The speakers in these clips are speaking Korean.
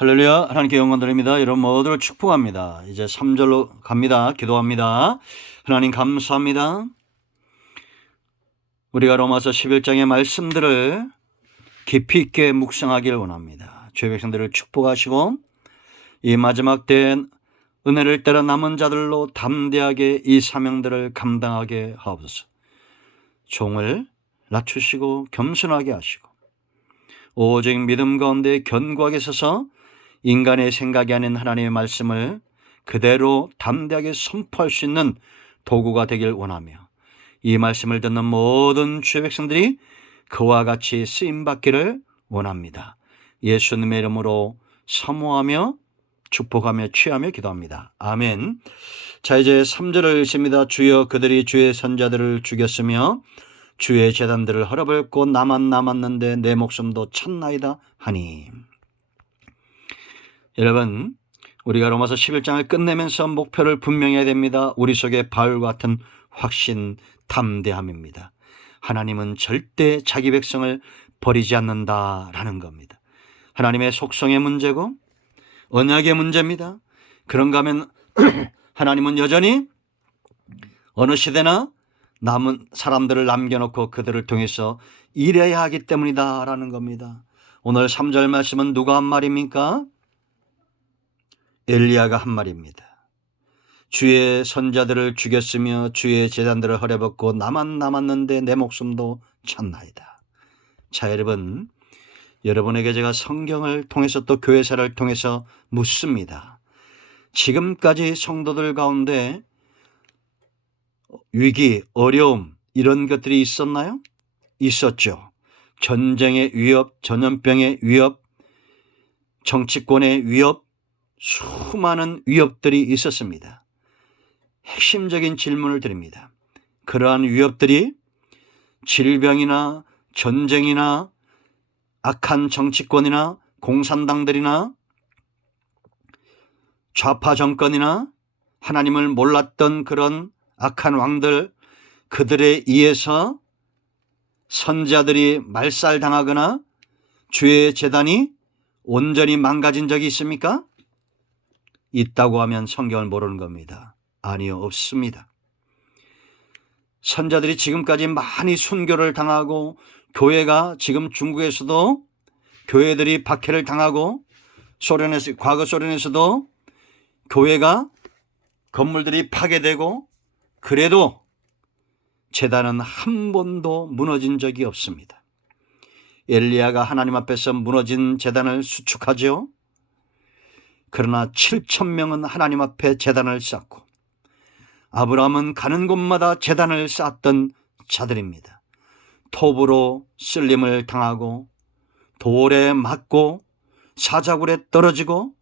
할렐루야. 하나님께 영광 드립니다. 여러분 모두를 축복합니다. 이제 3절로 갑니다. 기도합니다. 하나님 감사합니다. 우리가 로마서 11장의 말씀들을 깊이 있게 묵상하기를 원합니다. 주의 백성들을 축복하시고 이 마지막 때에 은혜를 따라 남은 자들로 담대하게 이 사명들을 감당하게 하옵소서. 종을 낮추시고 겸손하게 하시고 오직 믿음 가운데 견고하게 서서 인간의 생각이 아닌 하나님의 말씀을 그대로 담대하게 선포할 수 있는 도구가 되길 원하며 이 말씀을 듣는 모든 주의 백성들이 그와 같이 쓰임받기를 원합니다. 예수님의 이름으로 사모하며 축복하며 취하며 기도합니다. 아멘. 자, 이제 3절을 읽습니다. 주여 그들이 주의 선자들을 죽였으며 주의 제단들을 헐어버렸고 나만 남았는데 내 목숨도 쳤나이다 하니. 여러분, 우리가 로마서 11장을 끝내면서 목표를 분명히 해야 됩니다. 우리 속에 바울과 같은 확신, 담대함입니다. 하나님은 절대 자기 백성을 버리지 않는다라는 겁니다. 하나님의 속성의 문제고 언약의 문제입니다. 그런가 하면 하나님은 여전히 어느 시대나 남은 사람들을 남겨놓고 그들을 통해서 일해야 하기 때문이다라는 겁니다. 오늘 3절 말씀은 누가 한 말입니까? 엘리야가 한 말입니다. 주의 선자들을 죽였으며 주의 제단들을 헐어벗고 나만 남았는데 내 목숨도 쳤나이다. 자, 여러분, 여러분에게 제가 성경을 통해서 또 교회사를 통해서 묻습니다. 지금까지 성도들 가운데 위기, 어려움 이런 것들이 있었나요? 있었죠. 전쟁의 위협, 전염병의 위협, 정치권의 위협, 수많은 위협들이 있었습니다. 핵심적인 질문을 드립니다. 그러한 위협들이 질병이나 전쟁이나 악한 정치권이나 공산당들이나 좌파 정권이나 하나님을 몰랐던 그런 악한 왕들, 그들에 의해서 선지자들이 말살당하거나 주의 제단이 온전히 망가진 적이 있습니까? 있다고 하면 성경을 모르는 겁니다. 아니요, 없습니다. 선자들이 지금까지 많이 순교를 당하고 교회가 지금 중국에서도 교회들이 박해를 당하고 과거 소련에서도 교회가 건물들이 파괴되고 그래도 제단은 한 번도 무너진 적이 없습니다. 엘리야가 하나님 앞에서 무너진 제단을 수축하죠. 그러나 7,000명은 하나님 앞에 제단을 쌓고 아브라함은 가는 곳마다 제단을 쌓았던 자들입니다. 톱으로 쓸림을 당하고 돌에 맞고 사자굴에 떨어지고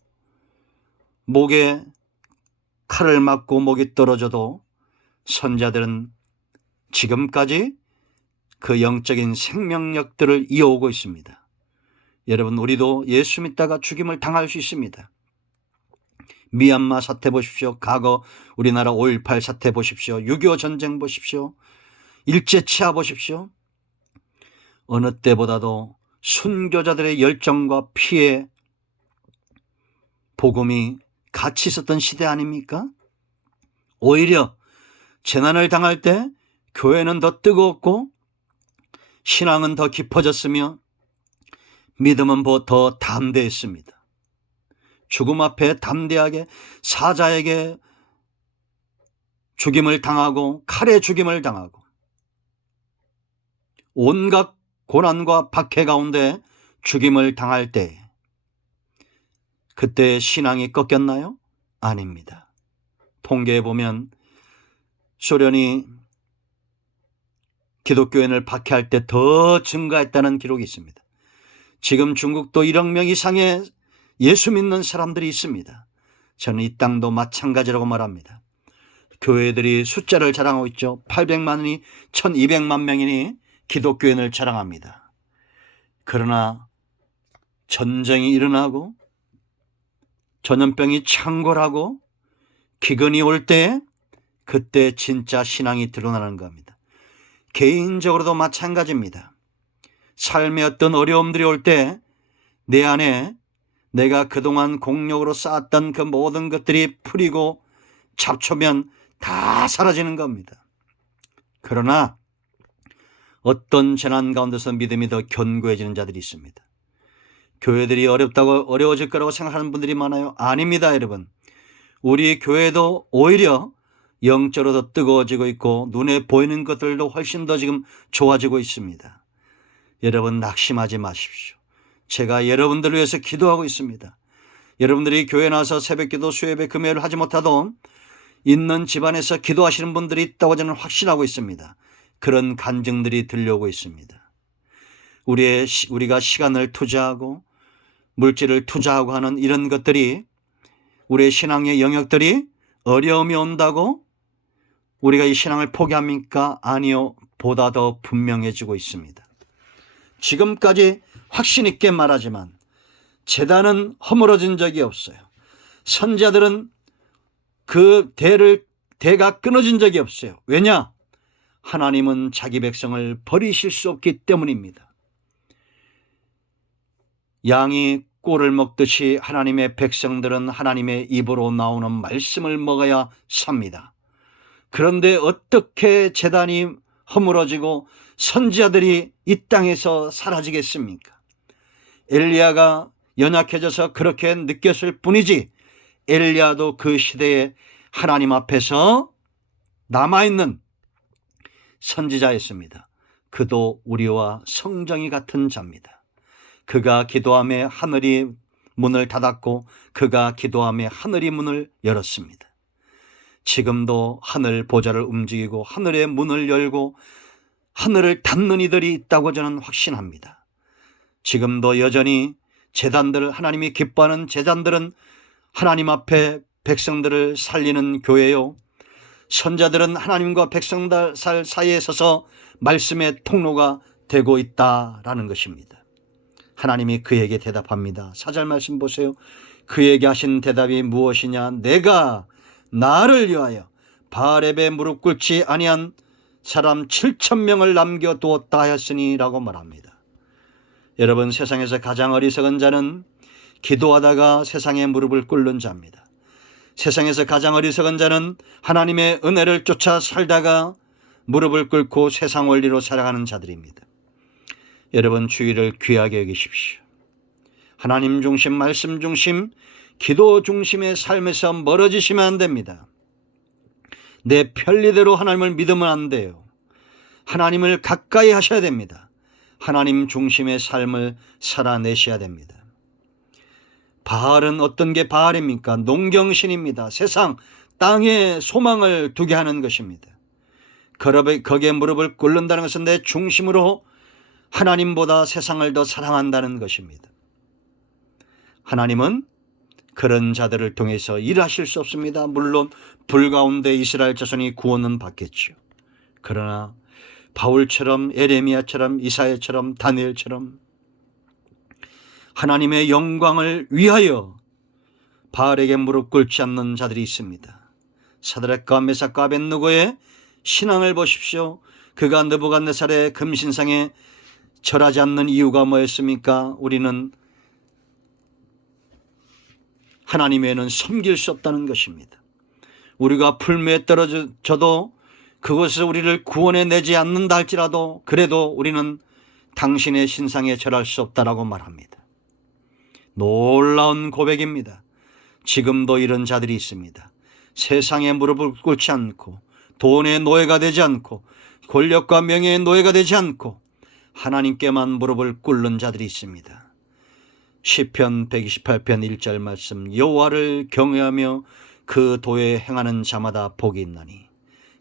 목에 칼을 맞고 목이 떨어져도 선자들은 지금까지 그 영적인 생명력들을 이어오고 있습니다. 여러분, 우리도 예수 믿다가 죽임을 당할 수 있습니다. 미얀마 사태 보십시오. 과거 우리나라 5.18 사태 보십시오. 6.25 전쟁 보십시오. 일제치하 보십시오. 어느 때보다도 순교자들의 열정과 피해 복음이 같이 있었던 시대 아닙니까? 오히려 재난을 당할 때 교회는 더 뜨거웠고 신앙은 더 깊어졌으며 믿음은 더 담대했습니다. 죽음 앞에 담대하게 사자에게 죽임을 당하고 칼에 죽임을 당하고 온갖 고난과 박해 가운데 죽임을 당할 때 그때 신앙이 꺾였나요? 아닙니다. 통계에 보면 소련이 기독교인을 박해할 때 더 증가했다는 기록이 있습니다. 지금 중국도 1억 명 이상의 예수 믿는 사람들이 있습니다. 저는 이 땅도 마찬가지라고 말합니다. 교회들이 숫자를 자랑하고 있죠. 800만이 1200만 명이니 기독교인을 자랑합니다. 그러나 전쟁이 일어나고 전염병이 창궐하고 기근이 올 때 그때 진짜 신앙이 드러나는 겁니다. 개인적으로도 마찬가지입니다. 삶의 어떤 어려움들이 올 때 내 안에 내가 그동안 공력으로 쌓았던 그 모든 것들이 풀이고 잡초면 다 사라지는 겁니다. 그러나 어떤 재난 가운데서 믿음이 더 견고해지는 자들이 있습니다. 교회들이 어려워질 거라고 생각하는 분들이 많아요. 아닙니다, 여러분. 우리 교회도 오히려 영적으로 더 뜨거워지고 있고 눈에 보이는 것들도 훨씬 더 지금 좋아지고 있습니다. 여러분 낙심하지 마십시오. 제가 여러분들을 위해서 기도하고 있습니다. 여러분들이 교회 나와서 새벽기도, 수요예배, 금요일을 하지 못하도 있는 집안에서 기도하시는 분들이 있다고 저는 확신하고 있습니다. 그런 간증들이 들려오고 있습니다. 우리가 시간을 투자하고 물질을 투자하고 하는 이런 것들이, 우리의 신앙의 영역들이 어려움이 온다고 우리가 이 신앙을 포기합니까? 아니요. 보다 더 분명해지고 있습니다. 지금까지 확신 있게 말하지만 제단은 허물어진 적이 없어요. 선지자들은 그 대가 끊어진 적이 없어요. 왜냐? 하나님은 자기 백성을 버리실 수 없기 때문입니다. 양이 꿀을 먹듯이 하나님의 백성들은 하나님의 입으로 나오는 말씀을 먹어야 삽니다. 그런데 어떻게 제단이 허물어지고 선지자들이 이 땅에서 사라지겠습니까? 엘리야가 연약해져서 그렇게 느꼈을 뿐이지 엘리야도 그 시대에 하나님 앞에서 남아있는 선지자였습니다. 그도 우리와 성정이 같은 자입니다. 그가 기도함에 하늘이 문을 닫았고 그가 기도함에 하늘이 문을 열었습니다. 지금도 하늘 보좌를 움직이고 하늘의 문을 열고 하늘을 닫는 이들이 있다고 저는 확신합니다. 지금도 여전히 제단들, 하나님이 기뻐하는 제단들은 하나님 앞에 백성들을 살리는 교회요, 선자들은 하나님과 백성들 사이에 서서 말씀의 통로가 되고 있다라는 것입니다. 하나님이 그에게 대답합니다. 4절 말씀 보세요. 그에게 하신 대답이 무엇이냐? 내가 나를 위하여 바알에 무릎 꿇지 아니한 사람 7,000명을 남겨두었다 하였으니 라고 말합니다. 여러분, 세상에서 가장 어리석은 자는 기도하다가 세상에 무릎을 꿇는 자입니다. 세상에서 가장 어리석은 자는 하나님의 은혜를 쫓아 살다가 무릎을 꿇고 세상 원리로 살아가는 자들입니다. 여러분, 주의를 귀하게 여기십시오. 하나님 중심, 말씀 중심, 기도 중심의 삶에서 멀어지시면 안 됩니다. 내 편리대로 하나님을 믿으면 안 돼요. 하나님을 가까이 하셔야 됩니다. 하나님 중심의 삶을 살아내셔야 됩니다. 바알은 어떤 게 바알입니까? 농경신입니다. 세상, 땅에 소망을 두게 하는 것입니다. 거기에 무릎을 꿇는다는 것은 내 중심으로 하나님보다 세상을 더 사랑한다는 것입니다. 하나님은 그런 자들을 통해서 일하실 수 없습니다. 물론 불 가운데 이스라엘 자손이 구원은 받겠죠. 그러나 바울처럼, 에레미야처럼, 이사야처럼, 다니엘처럼 하나님의 영광을 위하여 바알에게 무릎 꿇지 않는 자들이 있습니다. 사드락과 메삭과 아벳느고의 신앙을 보십시오. 그가 느부갓네살의 금신상에 절하지 않는 이유가 뭐였습니까? 우리는 하나님 외에는 섬길 수 없다는 것입니다. 우리가 풀무에 떨어져도 그것을 우리를 구원해 내지 않는다 할지라도 그래도 우리는 당신의 신상에 절할 수 없다라고 말합니다. 놀라운 고백입니다. 지금도 이런 자들이 있습니다. 세상에 무릎을 꿇지 않고 돈의 노예가 되지 않고 권력과 명예의 노예가 되지 않고 하나님께만 무릎을 꿇는 자들이 있습니다. 시편 128편 1절 말씀, 여호와를 경외하며 그 도에 행하는 자마다 복이 있나니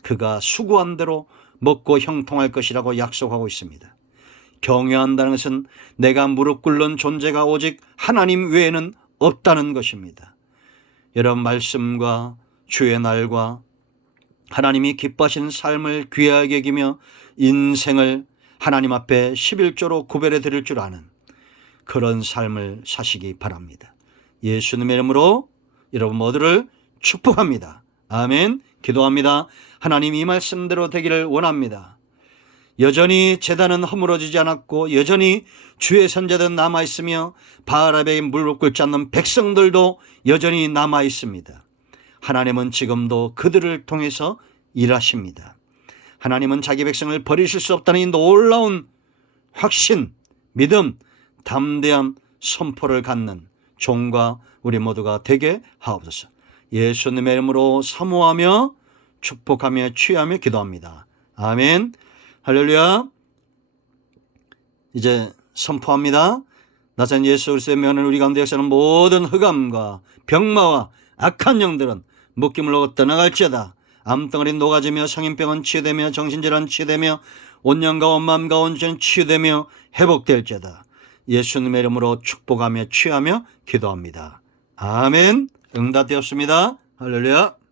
그가 수고한 대로 먹고 형통할 것이라고 약속하고 있습니다. 경외한다는 것은 내가 무릎 꿇는 존재가 오직 하나님 외에는 없다는 것입니다. 여러분, 말씀과 주의 날과 하나님이 기뻐하시는 삶을 귀하게 여기며 인생을 하나님 앞에 11조로 구별해 드릴 줄 아는 그런 삶을 사시기 바랍니다. 예수님의 이름으로 여러분 모두를 축복합니다. 아멘. 기도합니다. 하나님, 이 말씀대로 되기를 원합니다. 여전히 제단은 허물어지지 않았고 여전히 주의 선자들은 남아있으며 바알에게 무릎 꿇지 않는 백성들도 여전히 남아있습니다. 하나님은 지금도 그들을 통해서 일하십니다. 하나님은 자기 백성을 버리실 수 없다는 이 놀라운 확신, 믿음, 담대한 선포를 갖는 종과 우리 모두가 되게 하옵소서. 예수님의 이름으로 사모하며 축복하며 취하며 기도합니다. 아멘. 할렐루야. 이제 선포합니다. 나사렛 예수 그리스도의 명하는 우리 가운데 역사하는 모든 흑암과 병마와 악한 영들은 묶임을 떠나갈지어다. 암덩어리 녹아지며 성인병은 치유되며 정신질환 치유되며 온영과 온마음과 온전히 치유되며 회복될지어다. 예수님의 이름으로 축복하며 취하며 기도합니다. 아멘. 응답되었습니다. 할렐루야.